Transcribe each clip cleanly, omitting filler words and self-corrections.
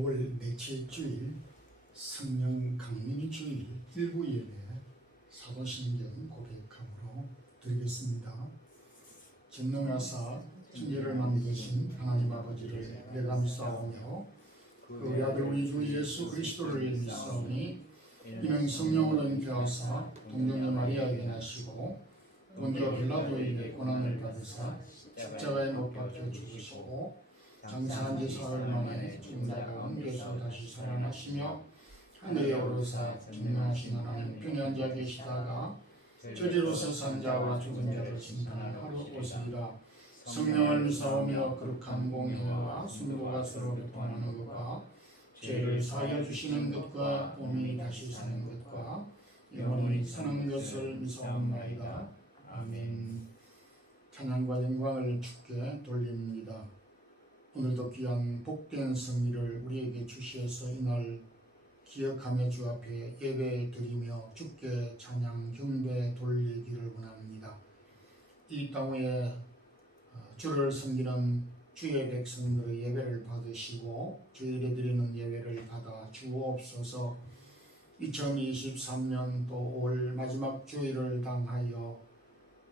5월 넷째 주일 성령 강림 주일 일부 예배 사도신경 고백함으로 드리겠습니다. 전능하사 천지를 만드신 하나님 아버지를 내가 믿사오며 그 우리 아들 우리 주 예수 그리스도를 믿사오니 이는 성령으로 잉태하사 동정녀 마리아에게 나시고 본디오 빌라도에게 고난을 받으사 십자가에 못 박혀 죽으시고 장사한 지 사흘 만에 죽은 자 가운데서 다시 살아나시며 하늘에 오르사 전능하신 하나님 편에 앉아 계시다가 저리로서 산 자와 죽은 자를 심판하러 오시리라. 성령을 믿사오며 거룩한 공회와 순도가 서로 교통하는 것과 죄를 사하여 주시는 것과 몸이 다시 사는 것과 영원히 사는 것을 믿사옵나이다. 아멘. 찬양과 영광을 주께 돌립니다. 오늘도 귀한 복된 성의를 우리에게 주시어서 이날 기억하며 주 앞에 예배 드리며 주께 찬양 경배 돌리기를 원합니다. 이 땅 위에 주를 섬기는 주의 백성들의 예배를 받으시고 주일에 드리는 예배를 받아 주옵소서. 2023년 또 5월 마지막 주일을 당하여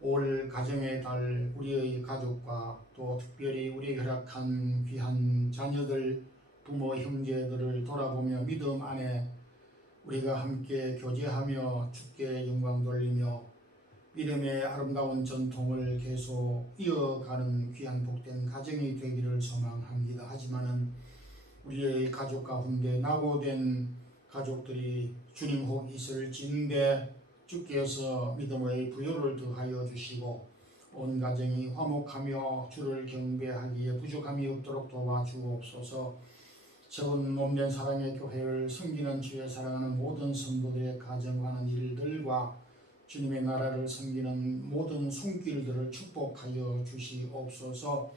올 가정의 달 우리의 가족과 또 특별히 우리에게 허락한 귀한 자녀들 부모 형제들을 돌아보며 믿음 안에 우리가 함께 교제하며 주께 영광 돌리며 믿음의 아름다운 전통을 계속 이어가는 귀한 복된 가정이 되기를 소망합니다. 하지만은 우리의 가족 가운데 낙오된 가족들이 주님 혹 있을진데 주께서 믿음의 부요를 더하여 주시고 온 가정이 화목하며 주를 경배하기에 부족함이 없도록 도와주옵소서. 적은 몸된 사랑의 교회를 섬기는 주의 사랑하는 모든 성도들의 가정하는 일들과 주님의 나라를 섬기는 모든 손길들을 축복하여 주시옵소서.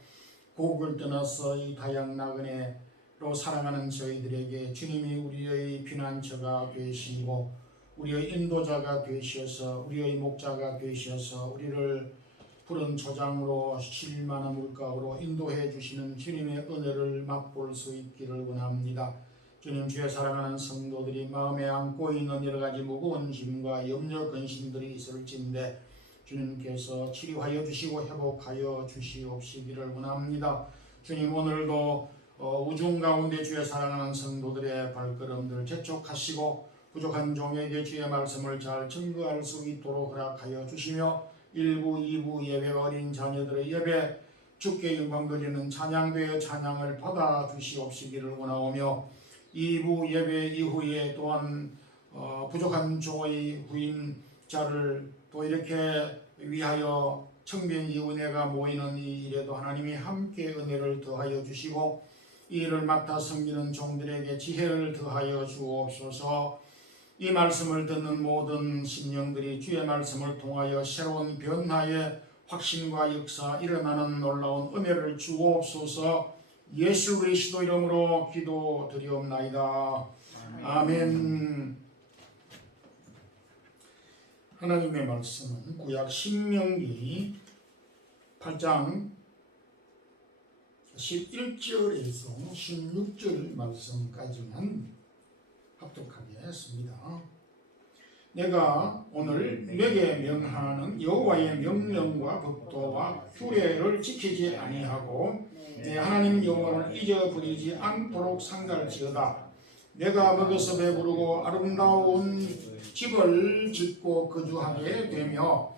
고국을 떠나서 이 다양 나그네로 살아가는 저희들에게 주님이 우리의 피난처가 되시고 우리의 인도자가 되셔서 우리의 목자가 되셔서 우리를 푸른 초장으로 쉴만한 물가로 인도해 주시는 주님의 은혜를 맛볼 수 있기를 원합니다. 주님 주의 사랑하는 성도들이 마음에 안고 있는 여러 가지 무거운 짐과 염려 근심들이 있을진데 주님께서 치료하여 주시고 회복하여 주시옵시기를 원합니다. 주님 오늘도 우중 가운데 주의 사랑하는 성도들의 발걸음들을 재촉하시고 부족한 종에게 주의 말씀을 잘 증거할 수 있도록 허락하여 주시며 1부, 2부 예배가 어린 자녀들의 예배 주께 영광 돌리는 찬양되어 찬양을 받아 주시옵시기를 원하오며 2부 예배 이후에 또한 부족한 종의 후임자를 또 이렇게 위하여 청빈이 은혜가 모이는 이 일에도 하나님이 함께 은혜를 더하여 주시고 이 일을 맡아 섬기는 종들에게 지혜를 더하여 주옵소서. 이 말씀을 듣는 모든 심령들이 주의 말씀을 통하여 새로운 변화의 확신과 역사 일어나는 놀라운 은혜를 주옵소서. 예수 그리스도 이름으로 기도드리옵나이다. 아멘. 하나님의 말씀은 구약 신명기 8장 11절에서 16절 말씀까지만 합독하게 했습니다. 내가 오늘 내게 명하는 여호와의 명령과 법도와 규례를 지키지 아니하고 내 하나님 여호와를 잊어버리지 않도록 상갈지어다. 내가 먹어서 배부르고 아름다운 집을 짓고 거주하게 되며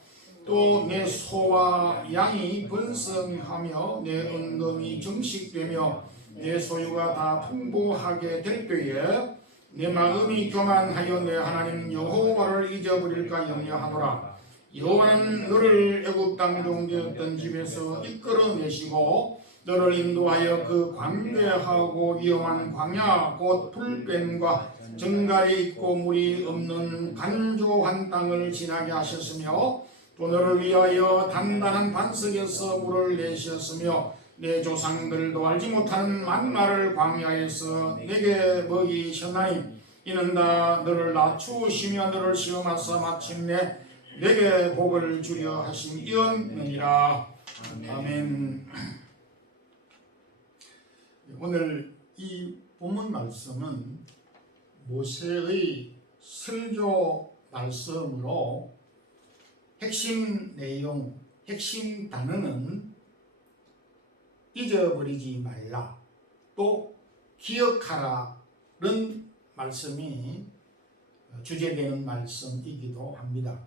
또 내 소와 양이 번성하며 내 은금이 정식되며 내 소유가 다 풍부하게 될 때에 내 마음이 교만하여 내 하나님 여호와를 잊어버릴까 염려하노라. 여호와는 너를 애굽 땅 종되었던 집에서 이끌어내시고 너를 인도하여 그 광대하고 위험한 광야 곧 불뱀과 정갈이 있고 물이 없는 간조한 땅을 지나게 하셨으며 또 너를 위하여 단단한 반석에서 물을 내셨으며 내 조상들도 알지 못하는 만나를 광야에서 내게 먹이셨나니 이는 다 너를 낮추시며 너를 시험하사 마침내 내게 복을 주려 하심이었느니라. 아멘. 오늘 이 본문 말씀은 모세의 설교 말씀으로 핵심 내용, 핵심 단어는 잊어버리지 말라, 또 기억하라는 말씀이 주제되는 말씀이기도 합니다.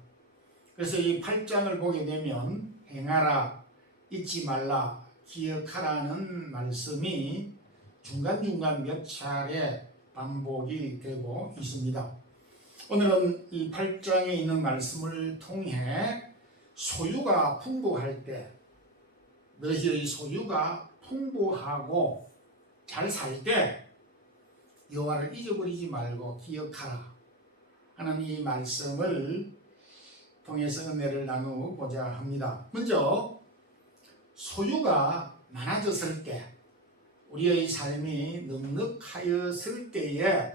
그래서 이 8장을 보게 되면 행하라, 잊지 말라, 기억하라는 말씀이 중간중간 몇 차례 반복이 되고 있습니다. 오늘은 이 8장에 있는 말씀을 통해 소유가 풍부할 때, 너희의 소유가 풍부하고 잘 살 때 여호와를 잊어버리지 말고 기억하라 하는 이 말씀을 통해서 은혜를 나누고자 합니다. 먼저 소유가 많아졌을 때, 우리의 삶이 넉넉하였을 때에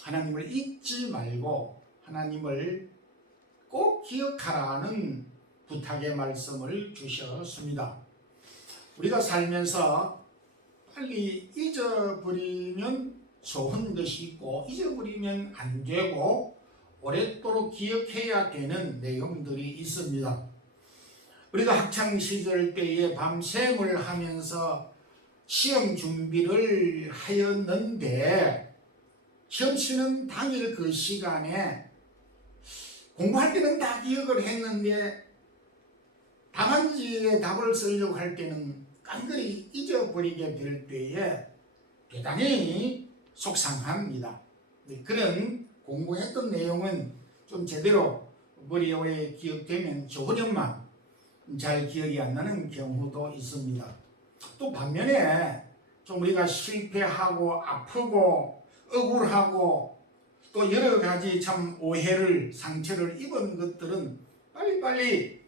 하나님을 잊지 말고 하나님을 꼭 기억하라는 부탁의 말씀을 주셨습니다. 우리가 살면서 빨리 잊어버리면 좋은 것이 있고 잊어버리면 안 되고 오랫도록 기억해야 되는 내용들이 있습니다. 우리가 학창시절 때에 밤샘을 하면서 시험 준비를 하였는데 시험 치는 당일 그 시간에 공부할 때는 다 기억을 했는데 답안지에 답을 쓰려고 할 때는 깡그리 잊어버리게 될 때에 대단히 속상합니다. 그런 공부했던 내용은 좀 제대로 머리에 오래 기억되면 좋으련만 잘 기억이 안 나는 경우도 있습니다. 또 반면에 좀 우리가 실패하고 아프고 억울하고 또 여러 가지 참 오해를 상처를 입은 것들은 빨리빨리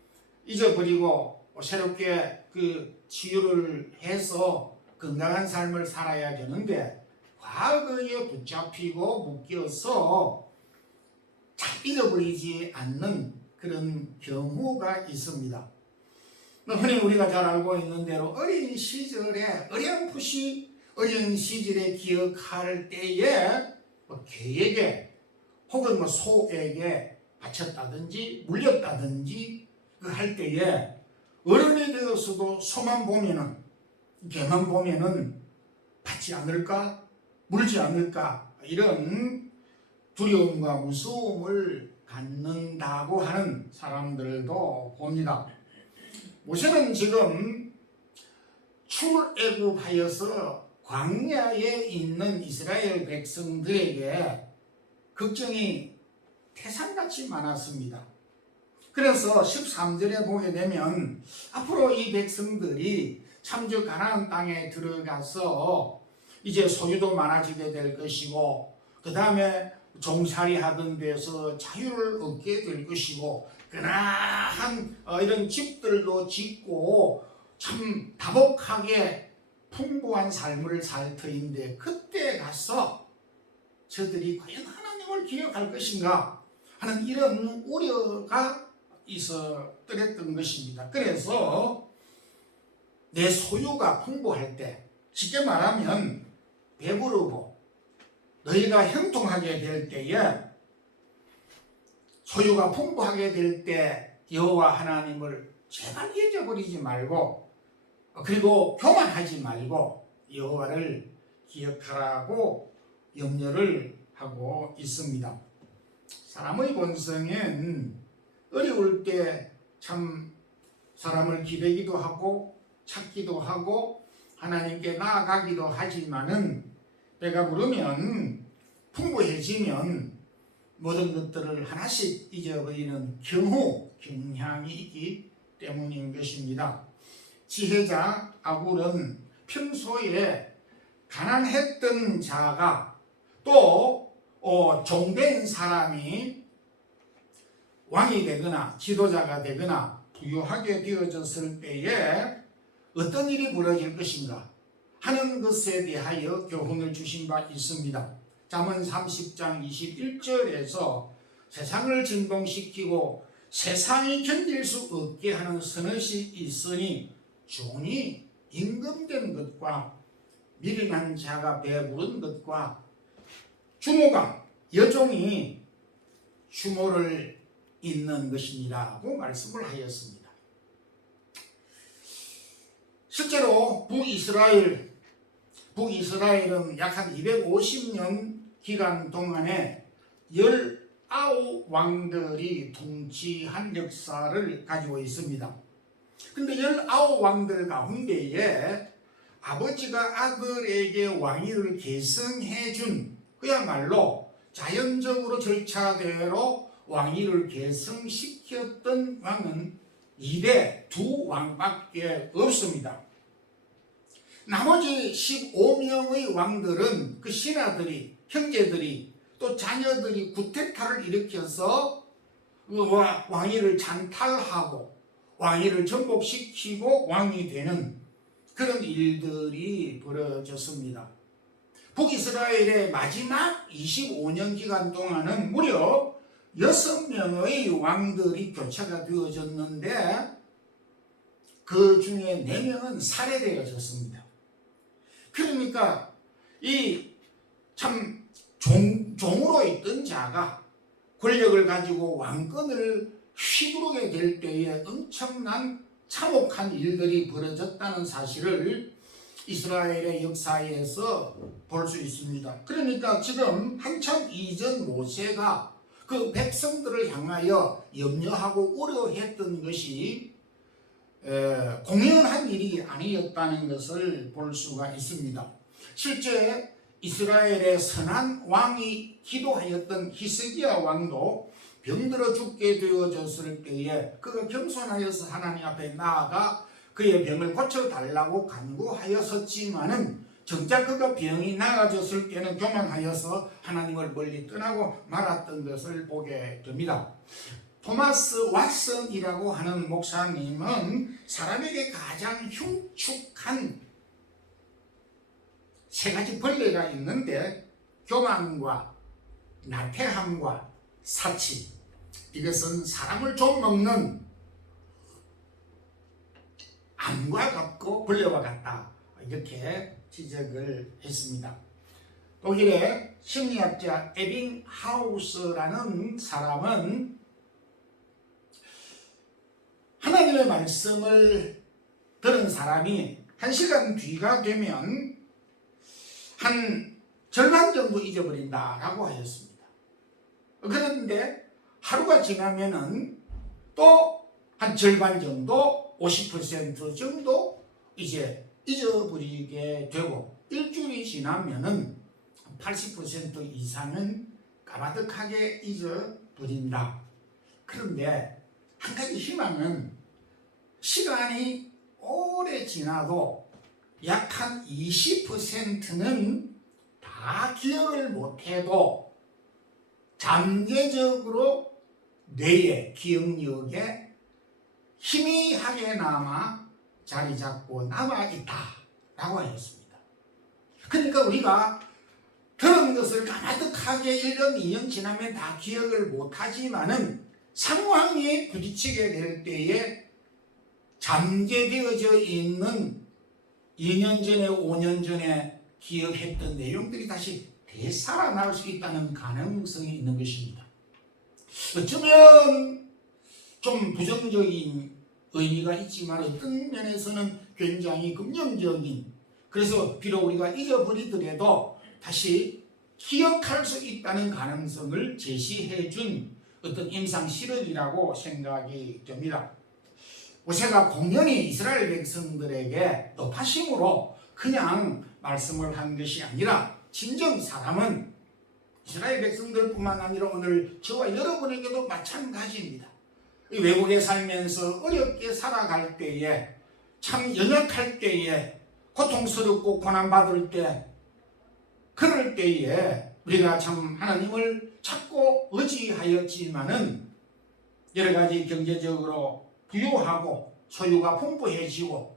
잊어버리고 새롭게 그 치유를 해서 건강한 삶을 살아야 되는데 과거에 붙잡히고 묶여서 잘 잊어버리지 않는 그런 경우가 있습니다. 흔히 우리가 잘 알고 있는 대로 어린 시절에 어렴풋이 어린 시절에 기억할 때에 개에게 혹은 소에게 바쳤다든지 물렸다든지 그 할 때에 어른이 되어서도 소만 보면은 개만 보면은 받지 않을까 물지 않을까 이런 두려움과 무서움을 갖는다고 하는 사람들도 봅니다. 모세는 지금 출애굽하여서 광야에 있는 이스라엘 백성들에게 걱정이 태산같이 많았습니다. 그래서 13절에 보게 되면 앞으로 이 백성들이 참저 가나안 땅에 들어가서 이제 소유도 많아지게 될 것이고 그 다음에 종살이 하던 데서 자유를 얻게 될 것이고 근아한 이런 집들도 짓고 참 다복하게 풍부한 삶을 살 터인데 그때 가서 저들이 과연 하나님을 기억할 것인가 하는 이런 우려가 있었던 것입니다. 그래서 내 소유가 풍부할 때, 쉽게 말하면 배부르고 너희가 형통하게 될 때에, 소유가 풍부하게 될 때 여호와 하나님을 제발 잊어버리지 말고, 그리고 교만하지 말고 여호와를 기억하라고 염려를 하고 있습니다. 사람의 본성은 어려울 때 참 사람을 기대기도 하고 찾기도 하고 하나님께 나아가기도 하지만은 배가 부르면 풍부해지면 모든 것들을 하나씩 잊어버리는 경향이 있기 때문인 것입니다. 지혜자 아굴은 평소에 가난했던 자가 또 종된 사람이 왕이 되거나 지도자가 되거나 부유하게 되어졌을 때에 어떤 일이 벌어질 것인가 하는 것에 대하여 교훈을 주신 바 있습니다. 잠언 30장 21절에서 세상을 진동시키고 세상이 견딜 수 없게 하는 서너시 있으니 종이 임금된 것과 미련한 자가 배부른 것과 주모가 여종이 주모를 잇는 것이니라고 말씀을 하였습니다. 실제로 북이스라엘은 약 한 250년 기간 동안에 19왕들이 통치한 역사를 가지고 있습니다. 근데 19왕들 가운데에 아버지가 아들에게 왕위를 계승해준, 그야말로 자연적으로 절차대로 왕위를 계승시켰던 왕은 2대 2왕밖에 없습니다. 나머지 15명의 왕들은 그 신하들이, 형제들이, 또 자녀들이 구테타를 일으켜서 왕위를 찬탈하고 왕위를 전복시키고 왕이 되는 그런 일들이 벌어졌습니다. 북이스라엘의 마지막 25년 기간 동안은 무려 6명의 왕들이 교체가 되어졌는데 그 중에 4명은 살해되어졌습니다. 그러니까 이 참 종으로 있던 자가 권력을 가지고 왕권을 휘두르게 될 때에 엄청난 참혹한 일들이 벌어졌다는 사실을 이스라엘의 역사에서 볼 수 있습니다. 그러니까 지금 한참 이전 모세가 그 백성들을 향하여 염려하고 우려했던 것이 공연한 일이 아니었다는 것을 볼 수가 있습니다. 실제 이스라엘의 선한 왕이 기도하였던 히스기야 왕도 병들어 죽게 되어졌을 때에 그가 겸손하여서 하나님 앞에 나아가 그의 병을 고쳐달라고 간구하였었지만은 정작 그가 병이 나아졌을 때는 교만하여서 하나님을 멀리 떠나고 말았던 것을 보게 됩니다. 토마스 왓슨이라고 하는 목사님은 사람에게 가장 흉측한 3가지 벌레가 있는데 교만과 나태함과 사치, 이것은 사람을 좀 먹는 암과 같고 벌레와 같다, 이렇게 지적을 했습니다. 독일의 심리학자 에빙하우스라는 사람은 하나님의 말씀을 들은 사람이 1시간 뒤가 되면 한 절반 정도 잊어버린다라고 하였습니다. 그런데 하루가 지나면은 또 한 절반 정도, 50% 정도 이제 잊어버리게 되고, 일주일이 지나면은 80% 이상은 까마득하게 잊어버린다. 그런데 한 가지 희망은 시간이 오래 지나도 약 한 20%는 다 기억을 못해도 잠재적으로 뇌의 기억력에 희미하게나마 자리 잡고 남아있다라고 하였습니다. 그러니까 우리가 들은 것을 까마득하게 1년, 2년 지나면 다 기억을 못하지만은 상황에 부딪히게 될 때에 잠재되어져 있는 2년 전에, 5년 전에 기억했던 내용들이 다시 되살아날 수 있다는 가능성이 있는 것입니다. 어쩌면 좀 부정적인 의미가 있지만 어떤 면에서는 굉장히 긍정적인, 그래서 비록 우리가 잊어버리더라도 다시 기억할 수 있다는 가능성을 제시해 준 어떤 임상실험이라고 생각이 됩니다. 모세가 공연히 이스라엘 백성들에게 높아심으로 그냥 말씀을 한 것이 아니라 진정 사람은 이스라엘 백성들뿐만 아니라 오늘 저와 여러분에게도 마찬가지입니다. 외국에 살면서 어렵게 살아갈 때에, 참 연약할 때에, 고통스럽고 고난받을 때, 그럴 때에 우리가 참 하나님을 찾고 의지하였지만은 여러 가지 경제적으로 부유하고 소유가 풍부해지고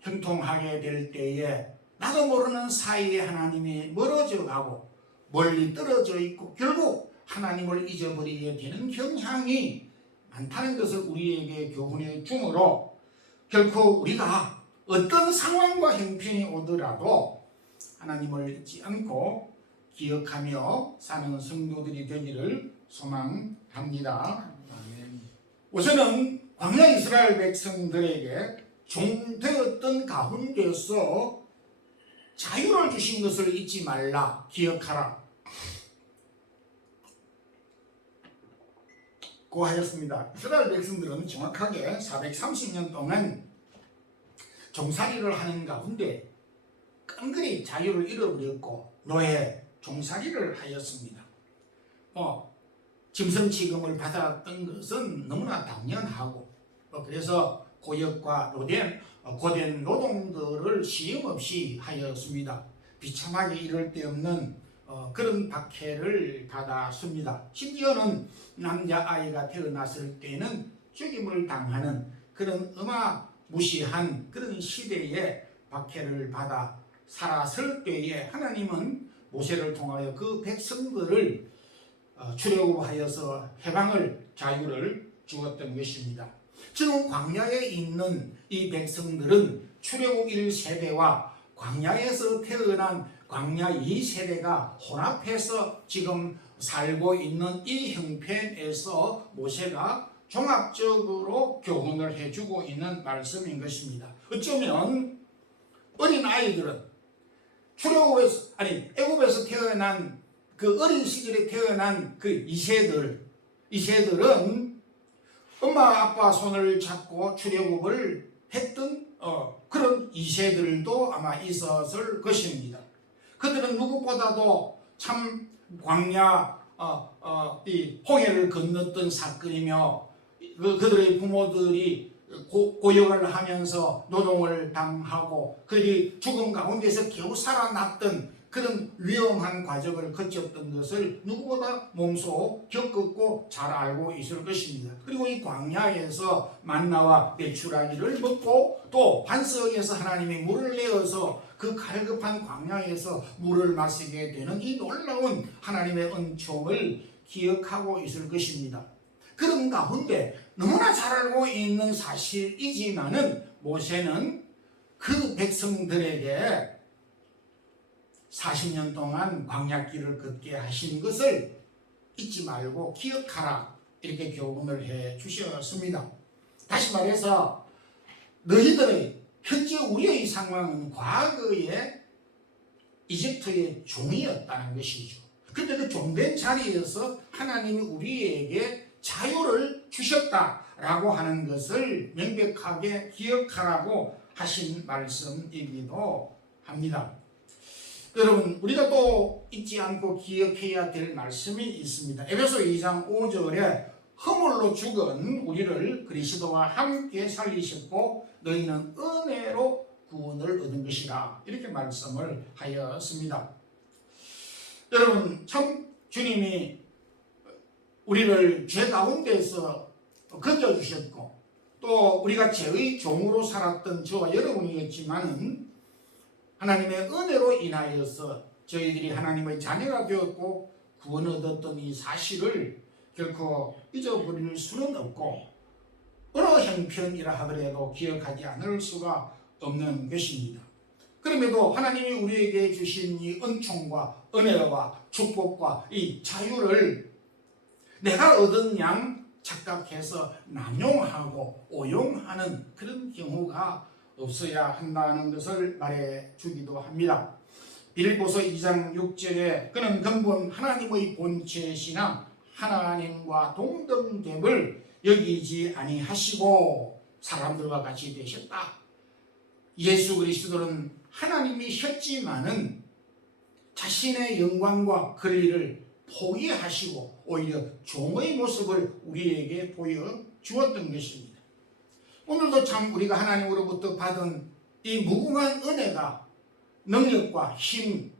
형통하게 될 때에 나도 모르는 사이에 하나님이 멀어져 가고 멀리 떨어져 있고 결국 하나님을 잊어버리게 되는 경향이 많다는 것을 우리에게 교훈해 주므로 결코 우리가 어떤 상황과 형편이 오더라도 하나님을 잊지 않고 기억하며 사는 성도들이 되기를 소망합니다. 우선은 광야 이스라엘 백성들에게 종되었던 가운데서 자유를 주신 것을 잊지 말라, 기억하라 고 하였습니다. 이스라엘 백성들은 정확하게 430년 동안 종살이를 하는 가운데 끈끈이 자유를 잃어버렸고 노예, 종살이를 하였습니다. 짐승 취급을 받았던 것은 너무나 당연하고 그래서 고역과 고된 노동들을 시임없이 하였습니다. 비참하게 이럴 데 없는 그런 박해를 받았습니다. 심지어는 남자아이가 태어났을 때는 죽임을 당하는 그런 무시한 그런 시대에 박해를 받아 살았을 때에 하나님은 모세를 통하여 그 백성들을 출애굽하여서 해방을 자유를 주었던 것입니다. 지금 광야에 있는 이 백성들은 출애굽 1세대와 광야에서 태어난 광야 2세대가 혼합해서 지금 살고 있는 이 형편에서 모세가 종합적으로 교훈을 해주고 있는 말씀인 것입니다. 어쩌면 어린 아이들은 애굽에서 태어난 그 어린 시절에 태어난 그 이세들은 엄마 아빠 손을 잡고 출애굽을 했던 그런 이세들도 아마 있었을 것입니다. 그들은 누구보다도 참 광야 이 홍해를 건넜던 사건이며 그들의 부모들이 고역을 하면서 노동을 당하고 그들이 죽음 가운데서 겨우 살아났던 그런 위험한 과정을 거쳤던 것을 누구보다 몸소 겪었고 잘 알고 있을 것입니다. 그리고 이 광야에서 만나와 메추라기를 먹고 또 반석에서 하나님이 물을 내어서 그 갈급한 광야에서 물을 마시게 되는 이 놀라운 하나님의 은총을 기억하고 있을 것입니다. 그런 가운데 너무나 잘 알고 있는 사실이지만은 모세는 그 백성들에게 40년 동안 광야길을 걷게 하신 것을 잊지 말고 기억하라 이렇게 교훈을 해 주셨습니다. 다시 말해서 너희들의 현재 우리의 상황은 과거에 이집트의 종이었다는 것이죠. 그런데 그 종된 자리에서 하나님이 우리에게 자유를 주셨다라고 하는 것을 명백하게 기억하라고 하신 말씀이기도 합니다. 여러분, 우리가 또 잊지 않고 기억해야 될 말씀이 있습니다. 에베소 2장 5절에 허물로 죽은 우리를 그리스도와 함께 살리셨고 너희는 은혜로 구원을 얻은 것이라 이렇게 말씀을 하였습니다. 여러분, 참 주님이 우리를 죄 가운데서 건져주셨고 또 우리가 죄의 종으로 살았던 저와 여러분이었지만은 하나님의 은혜로 인하여서 저희들이 하나님의 자녀가 되었고 구원 얻었던 이 사실을 결코 잊어버릴 수는 없고 어느 형편이라 하더라도 기억하지 않을 수가 없는 것입니다. 그럼에도 하나님이 우리에게 주신 이 은총과 은혜와 축복과 이 자유를 내가 얻은 양 착각해서 남용하고 오용하는 그런 경우가 없어야 한다는 것을 말해주기도 합니다. 빌립보서 2장 6절에 그는 근본 하나님의 본체시나 하나님과 동등됨을 여기지 아니하시고 사람들과 같이 되셨다. 예수 그리스도는 하나님이셨지만은 자신의 영광과 권리를 포기하시고 오히려 종의 모습을 우리에게 보여주었던 것입니다. 오늘도 참 우리가 하나님으로부터 받은 이 무궁한 은혜가 능력과 힘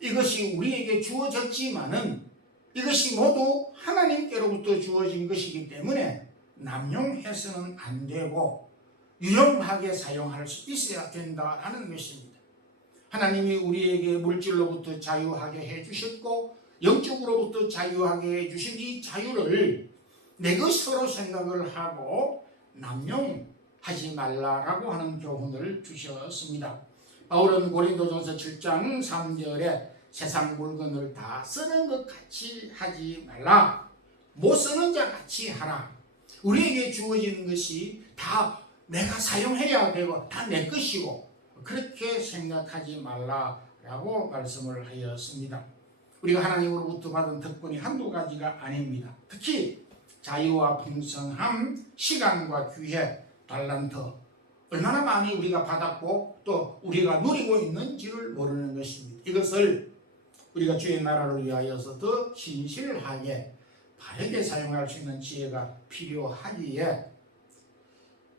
이것이 우리에게 주어졌지만은 이것이 모두 하나님께로부터 주어진 것이기 때문에 남용해서는 안 되고 유용하게 사용할 수 있어야 된다는 것입니다. 하나님이 우리에게 물질로부터 자유하게 해주셨고 영적으로부터 자유하게 해주신 이 자유를 내 것으로 생각을 하고 남용하지 말라라고 하는 교훈을 주셨습니다. 바울은 고린도전서 7장 3절에 세상 물건을 다 쓰는 것 같이 하지 말라. 못 쓰는 자 같이 하라. 우리에게 주어지는 것이 다 내가 사용해야 되고 다 내 것이고 그렇게 생각하지 말라라고 말씀을 하였습니다. 우리가 하나님으로부터 받은 특권이 한두 가지가 아닙니다. 특히 자유와 풍성함, 시간과 기회, 달란트 얼마나 많이 우리가 받았고 또 우리가 누리고 있는지를 모르는 것입니다. 이것을 우리가 주의 나라를 위하여서 더 신실하게 바르게 사용할 수 있는 지혜가 필요하기에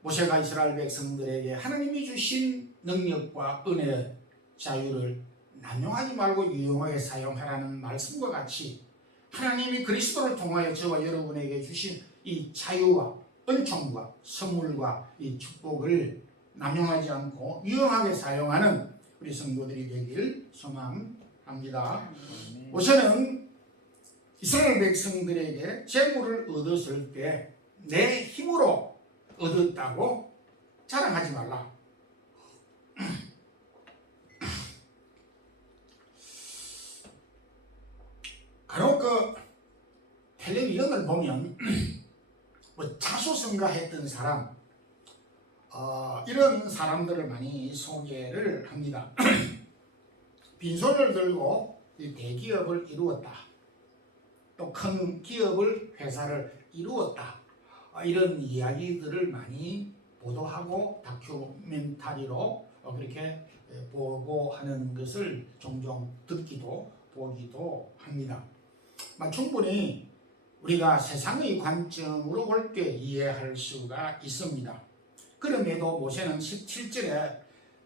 모세가 이스라엘 백성들에게 하나님이 주신 능력과 은혜, 자유를 남용하지 말고 유용하게 사용하라는 말씀과 같이 하나님이 그리스도를 통하여 저와 여러분에게 주신 이 자유와 은총과 선물과 이 축복을 남용하지 않고 유용하게 사용하는 우리 성도들이 되길 소망합니다. 모세는 이스라엘 백성들에게 재물을 얻었을 때 내 힘으로 얻었다고 자랑하지 말라. 간혹 텔레비전을 보면 뭐 자수성가했던 사람 이런 사람들을 많이 소개를 합니다. 빈손을 들고 대기업을 이루었다. 또 큰 기업을 회사를 이루었다. 이런 이야기들을 많이 보도하고 다큐멘터리로 그렇게 보고하는 것을 종종 듣기도 보기도 합니다. 충분히 우리가 세상의 관점으로 볼 때 이해할 수가 있습니다. 그럼에도 모세는 17절에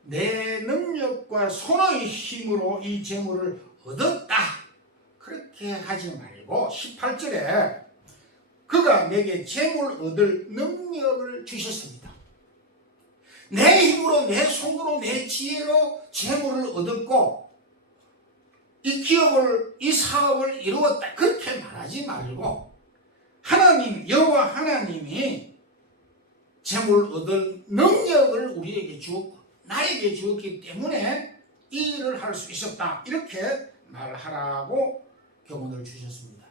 내 능력과 손의 힘으로 이 재물을 얻었다 그렇게 하지 말고 18절에 그가 내게 재물 얻을 능력을 주셨습니다. 내 힘으로 내 손으로 내 지혜로 재물을 얻었고 이 기업을 이 사업을 이루었다 그렇게 말하지 말고 하나님 여호와 하나님이 재물 얻을 능력을 우리에게 주었고 나에게 주었기 때문에 이 일을 할 수 있었다 이렇게 말하라고 교훈을 주셨습니다.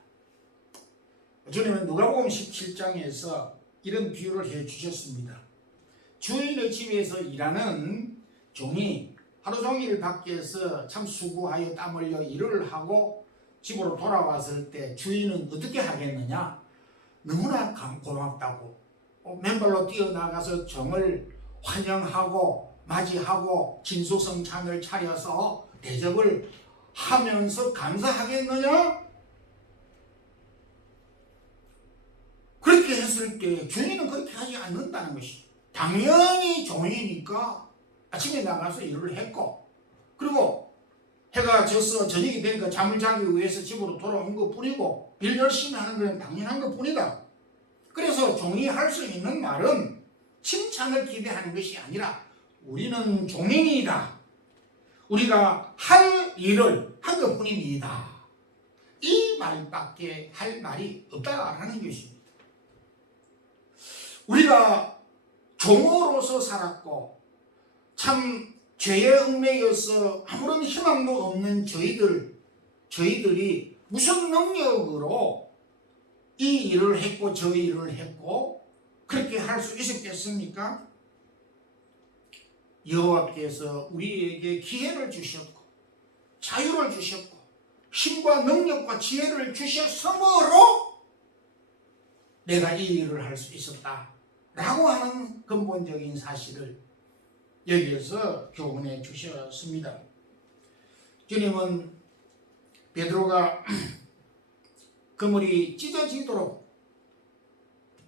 주님은 누가복음 17장에서 이런 비유를 해주셨습니다. 주인의 집에서 일하는 종이 하루 종일 밖에서 참 수고하여 땀 흘려 일을 하고 집으로 돌아왔을 때 주인은 어떻게 하겠느냐? 너무나 고맙다고 맨발로 뛰어나가서 종을 환영하고 맞이하고 진수성찬을 차려서 대접을 하면서 감사하겠느냐? 그렇게 했을 때 주인은 그렇게 하지 않는다는 것이 당연히 종이니까 아침에 나가서 일을 했고 그리고 해가 져서 저녁이 되니까 잠을 자기 위해서 집으로 돌아온 것 뿐이고 일 열심히 하는 건 당연한 것 뿐이다. 그래서 종이 할 수 있는 말은 칭찬을 기대하는 것이 아니라 우리는 종인이다. 우리가 할 일을 한 것 뿐입니다. 이 말밖에 할 말이 없다라는 것입니다. 우리가 종으로서 살았고 참 죄의 얽매여서 아무런 희망도 없는 저희들이 무슨 능력으로 이 일을 했고 저 일을 했고 그렇게 할 수 있었겠습니까? 여호와께서 우리에게 기회를 주셨고 자유를 주셨고 힘과 능력과 지혜를 주셨으므로 내가 이 일을 할 수 있었다 라고 하는 근본적인 사실을 여기에서 교훈해 주셨습니다. 주님은 베드로가 그물이 찢어지도록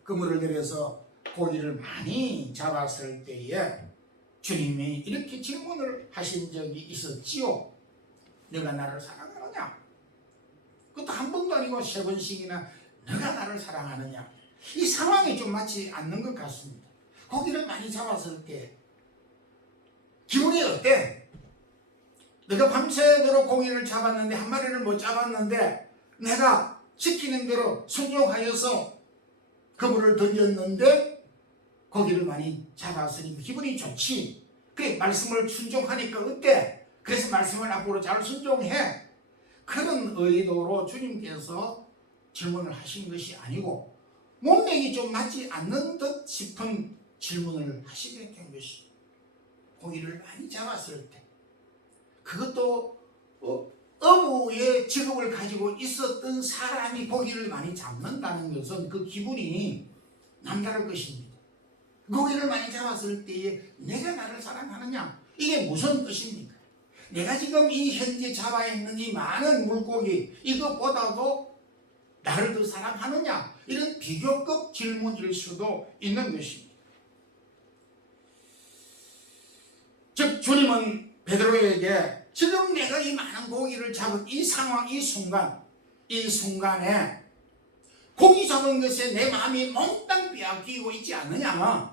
그물을 내려서 고기를 많이 잡았을 때에 주님이 이렇게 질문을 하신 적이 있었지요. 너가 나를 사랑하느냐? 그것도 한 번도 아니고 3번씩이나 너가 나를 사랑하느냐? 이 상황이 좀 맞지 않는 것 같습니다. 고기를 많이 잡았을 때 기분이 어때? 내가 밤새도록 고기를 잡았는데 한 마리를 못 잡았는데 내가 시키는 대로 순종하여서 그물을 던졌는데 고기를 많이 잡았으니 기분이 좋지. 그래, 말씀을 순종하니까 어때? 그래서 말씀을 앞으로 잘 순종해. 그런 의도로 주님께서 질문을 하신 것이 아니고 문맥이 좀 맞지 않는 듯 싶은 질문을 하시게 된 것이, 고기를 많이 잡았을 때, 그것도 어부의 직업을 가지고 있었던 사람이 고기를 많이 잡는다는 것은 그 기분이 남다를 것입니다. 고기를 많이 잡았을 때에 내가 나를 사랑하느냐, 이게 무슨 뜻입니까? 내가 지금 이 현재 잡아 있는 이 많은 물고기, 이것보다도 나를 더 사랑하느냐, 이런 비교급 질문일 수도 있는 것입니다. 즉 주님은 베드로에게 지금 내가 이 많은 고기를 잡은 이 상황, 이 순간에 고기 잡은 것에 내 마음이 몽땅 빼앗기고 있지 않느냐,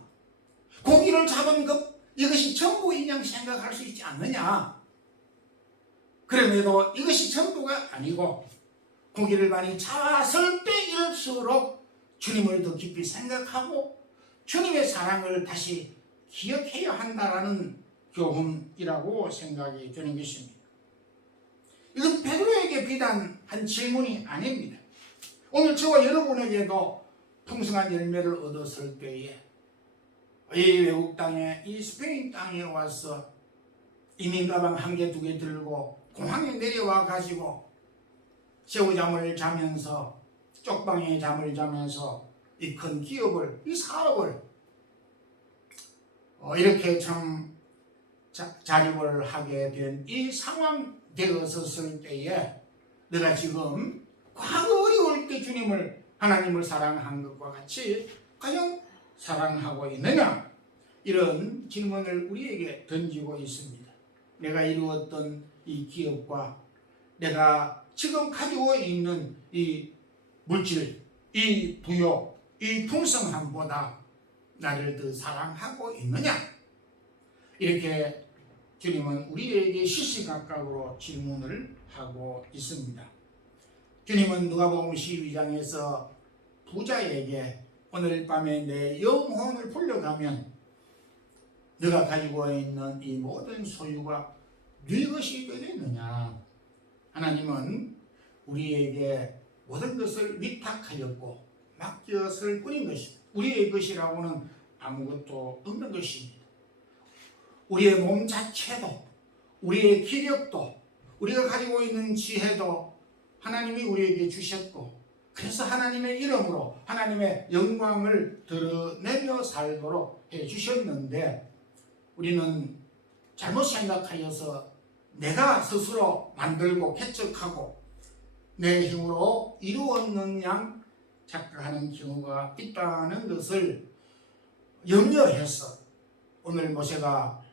고기를 잡은 것 이것이 전부인 양 생각할 수 있지 않느냐. 그럼에도 이것이 전부가 아니고 고기를 많이 잡았을 때일수록 주님을 더 깊이 생각하고 주님의 사랑을 다시 기억해야 한다라는 교훈이라고 생각이 드는 것입니다. 이건 베드로에게 비단 한 질문이 아닙니다. 오늘 저와 여러분에게도 풍성한 열매를 얻었을 때에 이 외국 땅에, 이 스페인 땅에 와서 이민 가방 한 개, 두 개 들고 공항에 내려와 가지고 새우잠을 자면서, 쪽방에 잠을 자면서 이 큰 기업을, 이 사업을 이렇게 참 자립을 하게 된 이 상황 되었을 때에 내가 지금 과거 어려울 때 주님을, 하나님을 사랑한 것과 같이 과연 사랑하고 있느냐, 이런 질문을 우리에게 던지고 있습니다. 내가 이루었던 이 기업과 내가 지금 가지고 있는 이 물질, 이 부요, 이 풍성함보다 나를 더 사랑하고 있느냐, 이렇게 주님은 우리에게 시시각각으로 질문을 하고 있습니다. 주님은 누가복음 12장에서 부자에게 오늘 밤에 내 영혼을 불려가면 네가 가지고 있는 이 모든 소유가 네 것이 되겠느냐. 하나님은 우리에게 모든 것을 위탁하였고 맡겼을 뿐인 것입니다. 우리의 것이라고는 아무것도 없는 것입니다. 우리의 몸 자체도, 우리의 기력도, 우리가 가지고 있는 지혜도 하나님이 우리에게 주셨고, 그래서 하나님의 이름으로 하나님의 영광을 드러내며 살도록 해주셨는데, 우리는 잘못 생각하여서 내가 스스로 만들고 개척하고 내 힘으로 이루었는 양 착각하는 경우가 있다는 것을 염려해서 오늘 모세가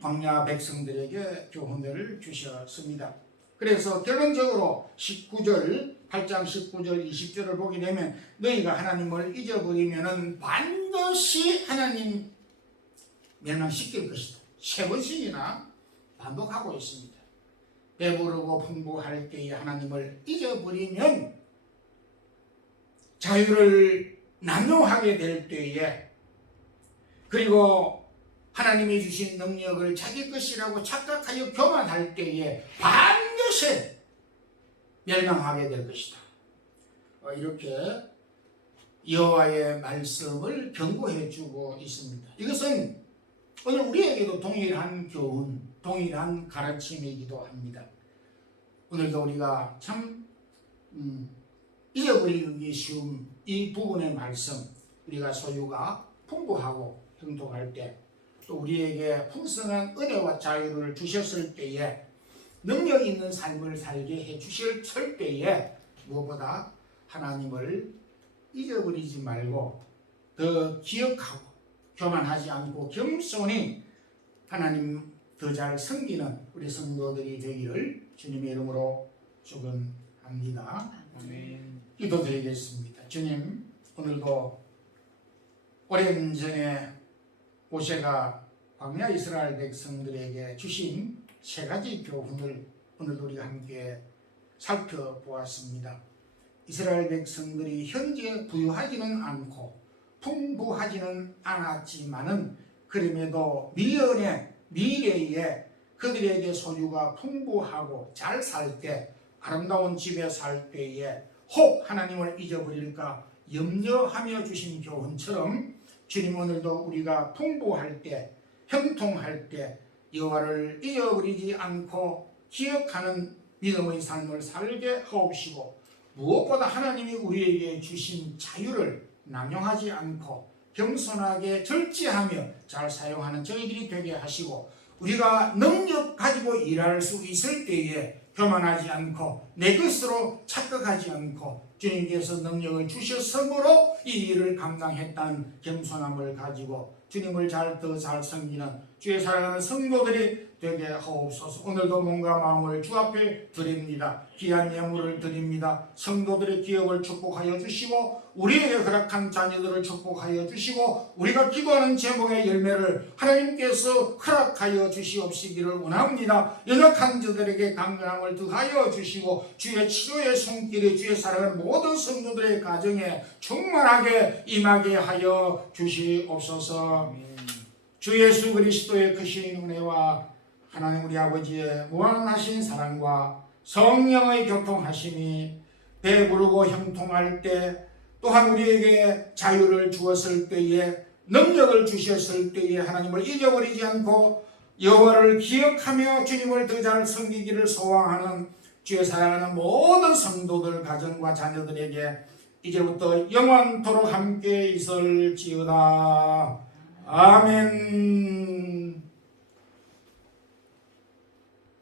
광야 백성들에게 교훈을 주셨습니다. 그래서 결론적으로 8장 19절 20절을 보게 되면 너희가 하나님을 잊어버리면 반드시 하나님 멸망시킬 것이다. 3번씩이나 반복하고 있습니다. 배부르고 풍부할 때에 하나님을 잊어버리면, 자유를 남용하게 될 때에, 그리고 하나님이 주신 능력을 자기 것이라고 착각하여 교만할 때에 반드시 멸망하게 될 것이다. 이렇게 여호와의 말씀을 경고해 주고 있습니다. 이것은 오늘 우리에게도 동일한 교훈, 동일한 가르침이기도 합니다. 오늘도 우리가 참 잊어버리기 쉬운 이 부분의 말씀, 우리가 소유가 풍부하고 형통할 때, 또 우리에게 풍성한 은혜와 자유를 주셨을 때에, 능력 있는 삶을 살게 해주실 때에 무엇보다 하나님을 잊어버리지 말고 더 기억하고 교만하지 않고 겸손히 하나님 더 잘 섬기는 우리 성도들이 되기를 주님의 이름으로 축원합니다. 아멘. 기도드리겠습니다. 주님, 오늘도 오랜 전에 모세가 광야 이스라엘 백성들에게 주신 3가지 교훈을 오늘 우리가 함께 살펴보았습니다. 이스라엘 백성들이 현재 부유하지는 않고 풍부하지는 않았지만은 그럼에도 미래에 그들에게 소유가 풍부하고 잘 살 때, 아름다운 집에 살 때에 혹 하나님을 잊어버릴까 염려하며 주신 교훈처럼 주님 오늘도 우리가 풍부할 때, 형통할 때 여호와를 잊어버리지 않고 기억하는 믿음의 삶을 살게 하옵시고, 무엇보다 하나님이 우리에게 주신 자유를 남용하지 않고 겸손하게 절제하며 잘 사용하는 저희들이 되게 하시고, 우리가 능력 가지고 일할 수 있을 때에 교만하지 않고 내 것으로 착각하지 않고 주님께서 능력을 주셨으므로 이 일을 감당했다는 겸손함을 가지고 주님을 더 잘 섬기는 주의 사랑하는 성도들이 되게 하옵소서. 오늘도 몸과 마음을 주 앞에 드립니다. 귀한 예물을 드립니다. 성도들의 기업을 축복하여 주시고 우리에게 허락한 자녀들을 축복하여 주시고 우리가 기도하는 제목의 열매를 하나님께서 허락하여 주시옵시기를 원합니다. 연약한 자들에게 강건함을 더하여 주시고 주의 치료의 손길이 주의 사랑하는 모든 성도들의 가정에 충만하게 임하게 하여 주시옵소서. 주 예수 그리스도의 크신 은혜와 하나님 우리 아버지의 무한하신 사랑과 성령의 교통하심이 배부르고 형통할 때, 또한 우리에게 자유를 주었을 때에, 능력을 주셨을 때에 하나님을 잊어버리지 않고 여호와를 기억하며 주님을 더 잘 섬기기를 소망하는 주의 사랑하는 모든 성도들 가정과 자녀들에게 이제부터 영원토록 함께 있을지어다. 아멘.